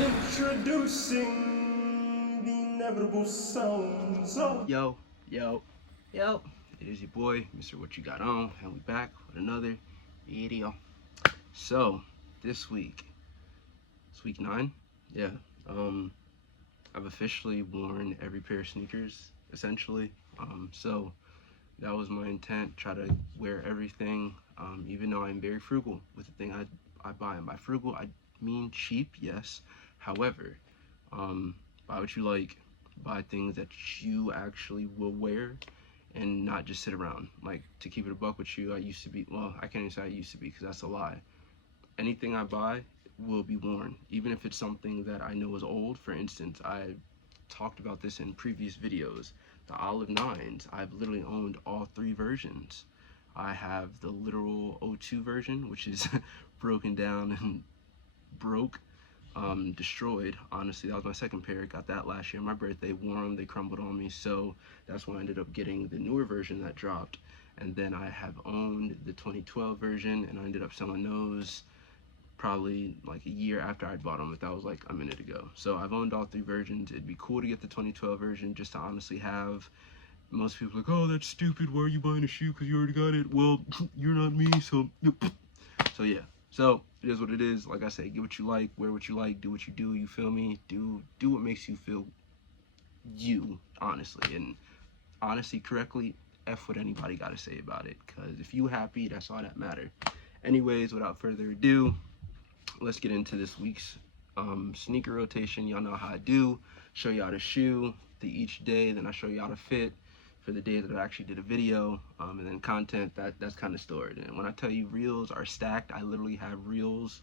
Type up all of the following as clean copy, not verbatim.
Introducing the inevitable sounds of Yo, it is your boy, Mr. What You Got On, and we back with another video. So, this week, it's week 9, yeah, I've officially worn every pair of sneakers, essentially, so that was my intent, try to wear everything, even though I'm very frugal with the thing I buy. And by frugal, I mean cheap, yes, however, buy what you like, buy things that you actually will wear, and not just sit around. Like, to keep it a buck with you, I used to be, well, I can't even say I used to be because that's a lie. Anything I buy will be worn, even if it's something that I know is old. For instance, I talked about this in previous videos. The Olive 9s, I've literally owned all 3 versions. I have the literal O2 version, which is broken down and broke, destroyed. Honestly, that was my second pair. Got that last year, my birthday. Wore them, they crumbled on me, so that's when I ended up getting the newer version that dropped. And then I have owned the 2012 version, and I ended up selling those probably like a year after I'd bought them, if that was like a minute ago. So I've owned all 3 versions. It'd be cool to get the 2012 version just to honestly have. Most people are like, oh, that's stupid, why are you buying a shoe because you already got it? Well, you're not me, so yeah. So it is what it is. Like I say, get what you like, wear what you like, do what you do, you feel me? Do what makes you feel you, honestly. And honestly, correctly, F what anybody got to say about it. Because if you happy, that's all that matter. Anyways, without further ado, let's get into this week's sneaker rotation. Y'all know how I do. Show y'all the shoe each day, then I show y'all the fit for the day that I actually did a video, and then content that's kind of stored. And when I tell you reels are stacked, I literally have reels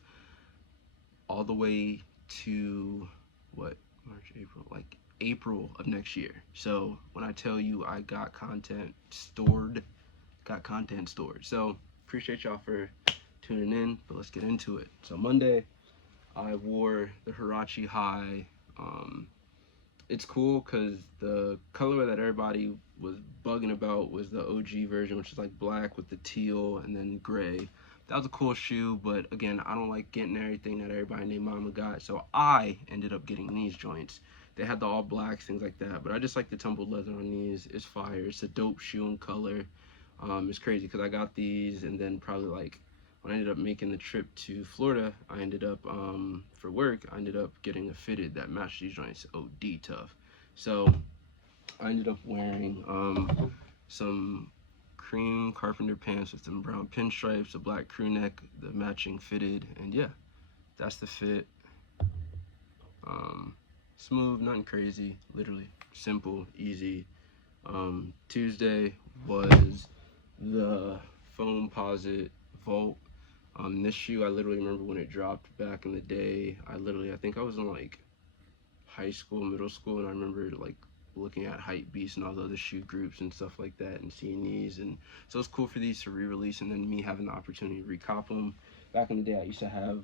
all the way to what, March, April, like April of next year. So when I tell you I got content stored, So appreciate y'all for tuning in, but let's get into it. So Monday, I wore the Huarache High. It's cool because the color that everybody was bugging about was the OG version, which is like black with the teal and then gray. That was a cool shoe, but again, I don't like getting everything that everybody named mama got, so I ended up getting these joints. They had the all blacks, things like that, but I just like the tumbled leather on these. It's fire. It's a dope shoe and color. It's crazy because I got these, and then probably like when I ended up making the trip to Florida, I ended up, for work, I ended up getting a fitted that matched these joints OD tough. So I ended up wearing some cream carpenter pants with some brown pinstripes, a black crew neck, the matching fitted, and yeah, that's the fit. Smooth, nothing crazy, literally simple, easy. Tuesday was the Foamposite Volt. This shoe, I literally remember when it dropped back in the day. I think I was in like high school, middle school, and I remember like looking at Hype Beast and all the other shoe groups and stuff like that and seeing these. And so it's cool for these to re-release, and then me having the opportunity to recop them. Back in the day, I used to have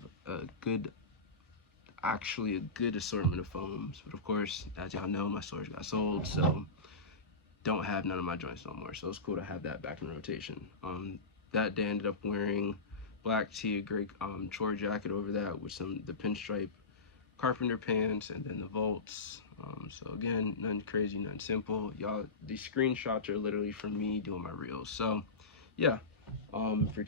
actually a good assortment of foams, but of course, as y'all know, my stores got sold, so don't have none of my joints no more. So it's cool to have that back in rotation. That day I ended up wearing black tee, a gray chore jacket over that with the pinstripe carpenter pants, and then the Volts. So again, nothing crazy, nothing simple. Y'all, these screenshots are literally from me doing my reels. So yeah, for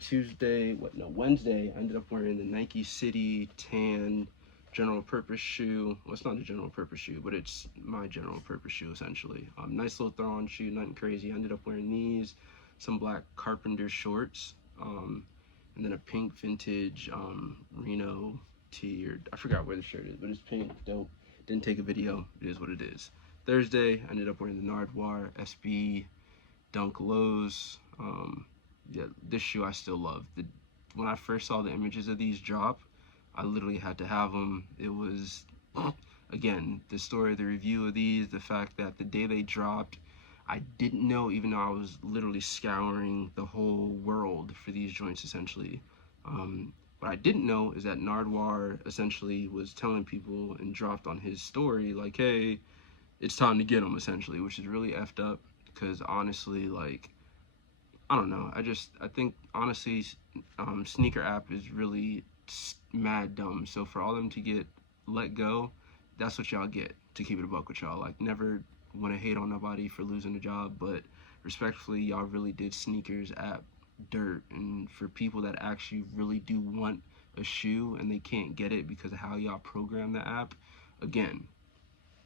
Wednesday, I ended up wearing the Nike City tan general purpose shoe. Well, it's not a general purpose shoe, but it's my general purpose shoe essentially. Nice little throw on shoe, nothing crazy. I ended up wearing these, some black carpenter shorts, and then a pink vintage Reno tee, or I forgot where the shirt is, but it's pink, dope. Didn't take a video, it is what it is. Thursday, I ended up wearing the Nardwuar SB Dunk Lows. Yeah, this shoe I still love. When I first saw the images of these drop, I literally had to have them. It was, again, the story, the review of these, the fact that the day they dropped, I didn't know, even though I was literally scouring the whole world for these joints essentially. What I didn't know is that Nardwuar essentially was telling people and dropped on his story like, hey, it's time to get them essentially, which is really effed up because honestly, like, I don't know. I think honestly, sneaker app is really mad dumb. So for all them to get let go, that's what y'all get, to keep it a buck with y'all. Like, never want to hate on nobody for losing a job, but respectfully, y'all really did sneakers app dirt. And for people that actually really do want a shoe and they can't get it because of how y'all program the app, again,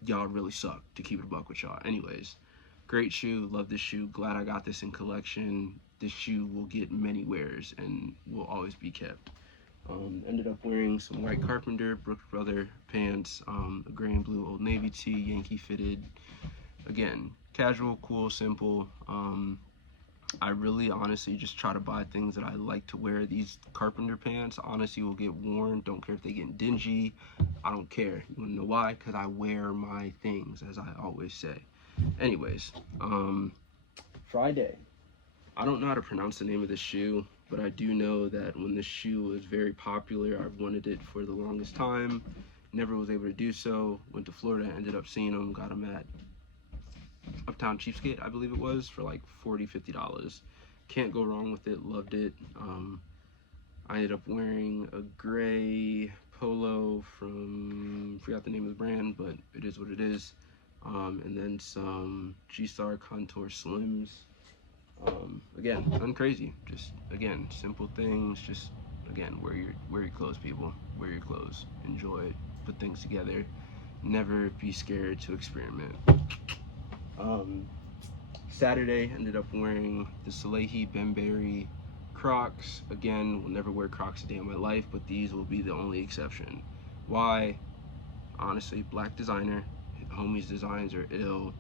y'all really suck, to keep it a buck with y'all. Anyways, great shoe, love this shoe, glad I got this in collection. This shoe will get many wears and will always be kept. Ended up wearing some white Carpenter Brooks Brother pants, a gray and blue Old Navy tee, Yankee fitted. Again, casual, cool, simple. I really honestly just try to buy things that I like to wear. These Carpenter pants honestly will get worn. Don't care if they get dingy. I don't care. You wanna know why? Because I wear my things, as I always say. Anyways, Friday. I don't know how to pronounce the name of this shoe, but I do know that when this shoe was very popular, I wanted it for the longest time. Never was able to do so. Went to Florida, ended up seeing them, got them at Uptown Cheapskate, I believe it was, for like $40, $50. Can't go wrong with it, loved it. I ended up wearing a gray polo from, forgot the name of the brand, but it is what it is. And then some G-Star Contour Slims. Again, nothing crazy, just, again, simple things. Just, again, wear your clothes, people. Wear your clothes, enjoy it, put things together, never be scared to experiment. Saturday, ended up wearing the Salehi Bembury Crocs. Again, will never wear Crocs a day in my life, but these will be the only exception. Why? Honestly, black designer, homie's designs are ill,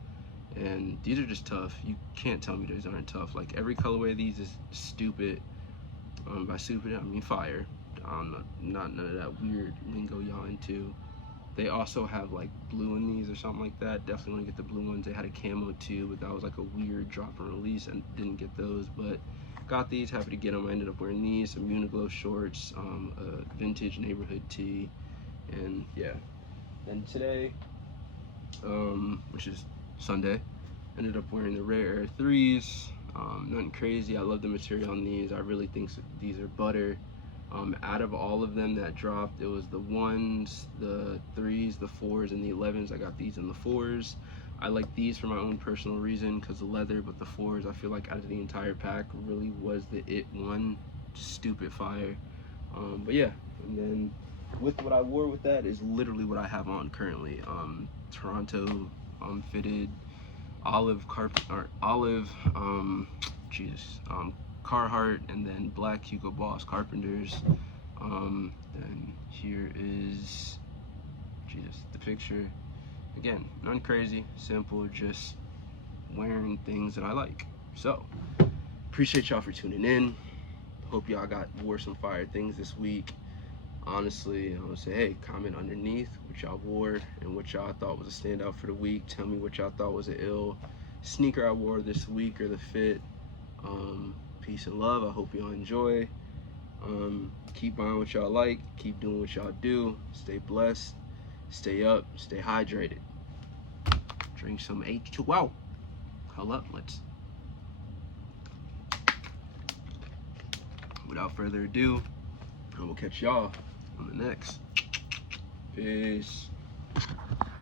and these are just tough. You can't tell me these aren't tough. Like, every colorway of these is stupid. By stupid, I mean fire. Not none of that weird lingo y'all into. They also have like blue in these or something like that. Definitely want to get the blue ones. They had a camo too, but that was like a weird drop and release, and didn't get those. But got these, happy to get them. I ended up wearing these, some Uniqlo shorts, a vintage neighborhood tee, and yeah. And today, which is Sunday, ended up wearing the Rare Air 3s. Nothing crazy. I love the material on these. I really think these are butter. Out of all of them that dropped, it was the 1s, the 3s, the 4s, and the 11s. I got these in the 4s. I like these for my own personal reason because of leather, but the 4s, I feel like out of the entire pack, really was the it one. Stupid fire. But yeah, and then with what I wore with that is literally what I have on currently. Toronto fitted Carhartt, and then black Hugo Boss Carpenters. Then here is, the picture. Again, nothing crazy, simple, just wearing things that I like. So, appreciate y'all for tuning in. Hope y'all wore some fire things this week. Honestly, I would say, hey, comment underneath what y'all wore and what y'all thought was a standout for the week. Tell me what y'all thought was an ill sneaker I wore this week or the fit. Peace and love. I hope y'all enjoy. Keep buying what y'all like. Keep doing what y'all do. Stay blessed. Stay up. Stay hydrated. Drink some H2O. Hold up. Without further ado, I will catch y'all on the next. Peace.